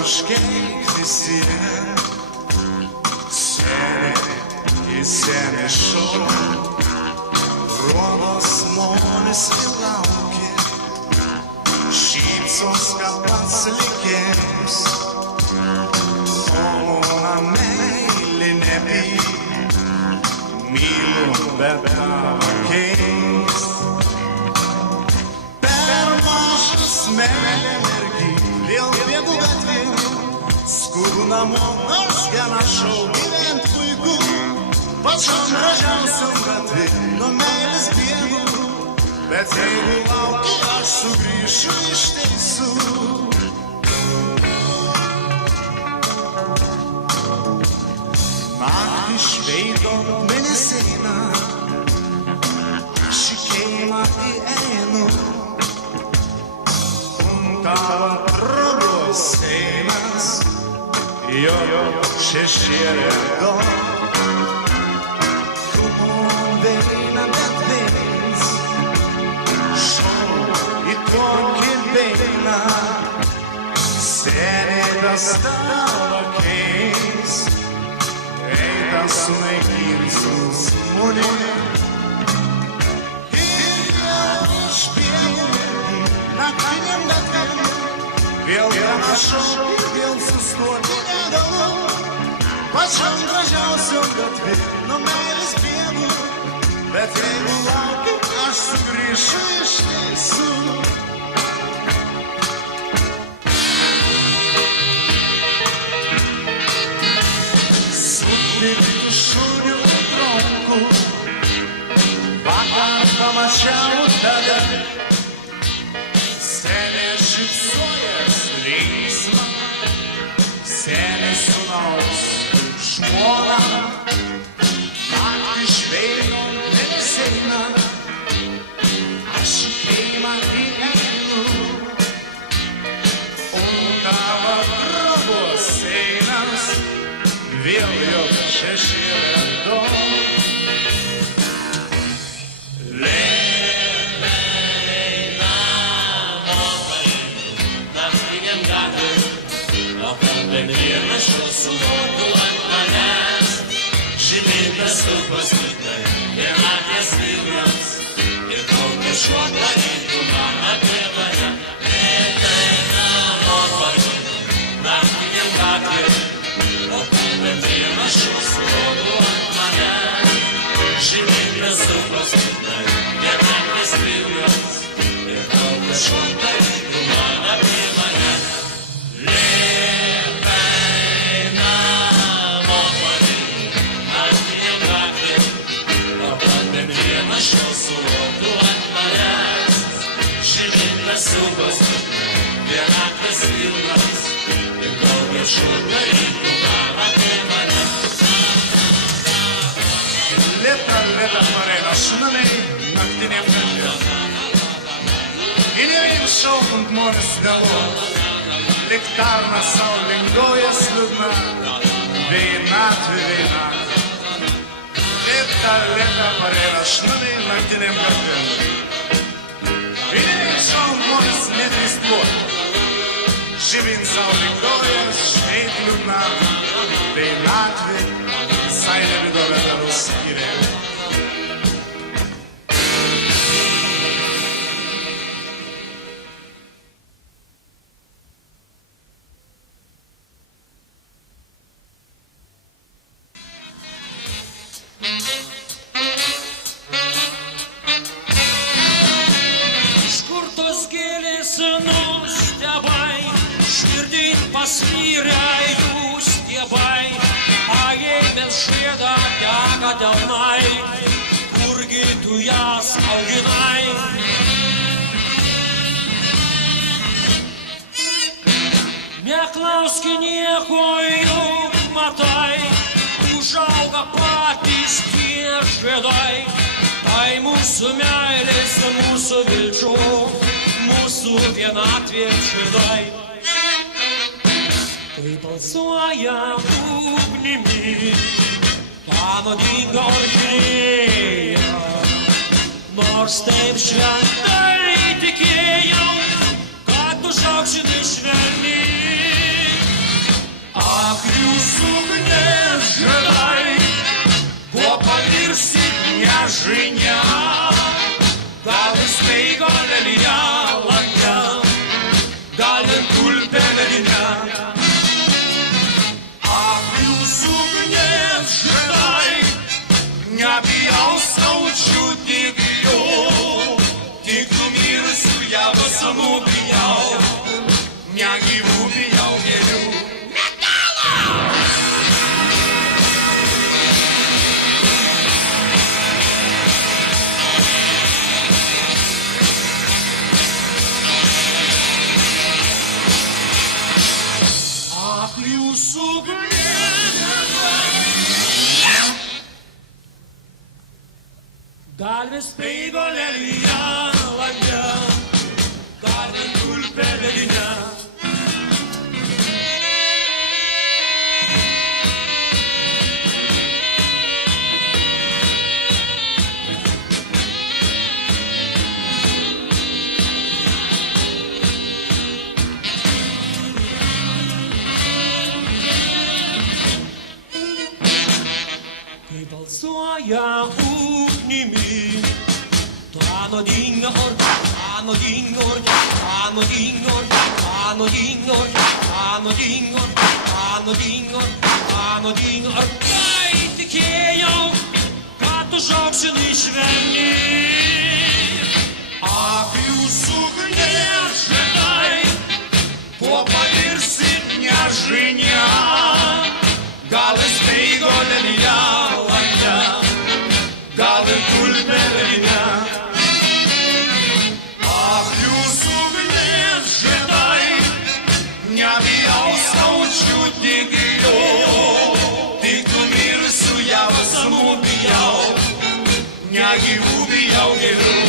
užkeikti sirę, seniai į senį šoką, ruonos molis įlaukė, šypsos ką pats likėms, o mano meilė nebyl, myliu, bet tavo keist. Per mažas meilė mergy, vėl bėgu gatvėm, skubu namo, nors gana šau gyvent puiku, pačiom gražiausiom gatvėm, nuo meilės bėgu, bet jeigu laukiu, aš sugrįšiu iš teisų. Naktį šveido mėnesieina, aš į keimą įeinu, tavo trobos einas, jo šešėlė do. Kumon veina bet veins, šau į tokį veiną, senėtas tavo keis, eitas sunaikins žmonė. Ir aš bėgu naktiniam gatvėm, vėl panašau ir vėl sustoti negaliu, pačiam gražiausiom gatvėm, nuo meilės bėgu, bet jeigu laukiu, aš sugrįšiu iš teisų. Supirktų šunių tronkų, vakar pamačiau tada, šypsojas linksma, senis sūnaus žmona, naktį žveido mėnesieina, aš į keimą įeinu, o tavo trobos einas, vėl jo šešėlė do. Vienas suvotų ant manęs, žymėtas stulpas liūdnai, vienatvės vilniaus, ir kaukas šuo darytų man apie mane. Lėtai namo važiuoju, naktiniam gatvėm, o kalbėm vienas suvotų ant manęs, žymėtas stulpas liūdnai, vienatvės vilniaus, ir kaukas šuo darytų man apie mane. Sūpas, vienatvės vilnas, ir daugiau šūdarytų man apie mane. Lėta pareina šunamiai naktiniam gatvėm, ir jiems šaukant molis galo, lyg tarna sau lingojas liūdna, vienatvė. Lėta pareina šunamiai naktiniam gatvėm, žmones netristvuot, živin sau lingojas, šveit liūdna, vienatvė, visai nevidovė darus gyvenimą. Pasvyriai stiebai, paėmės šėdą teka tenai, kurgi tu jas auginai. Neklauski nieko, juk matai, užauga patys tie šėdai, tai mūsų meilės, mūsų vilčių, mūsų vienatvės šėdai. Kai balsuoja ugnimi, tą nuodingą orgėją, nors taip šventai tikėjau, kad užaukšinai švelniai, tulpe меня. А плюсу мне ждай, не объялся учудник ее. Ты кумир я вас убиял, меня не убиял верю. А плюсу Dal spiego le liana, dal tulpe le liana. Che balzoia unimi, Ano dingor, ano dingor, ano dingor, ano dingor, ano dingor, ano dingor, ano dingor. Kajt kejau, kato shokshën I shveni. A плюсу гнев ждай, по поверсит меня женя. Галы спейго для меня, галы кульпе для меня. Не объялся учудник ее. Ты кумир я вас убиял, меня не убиял герой.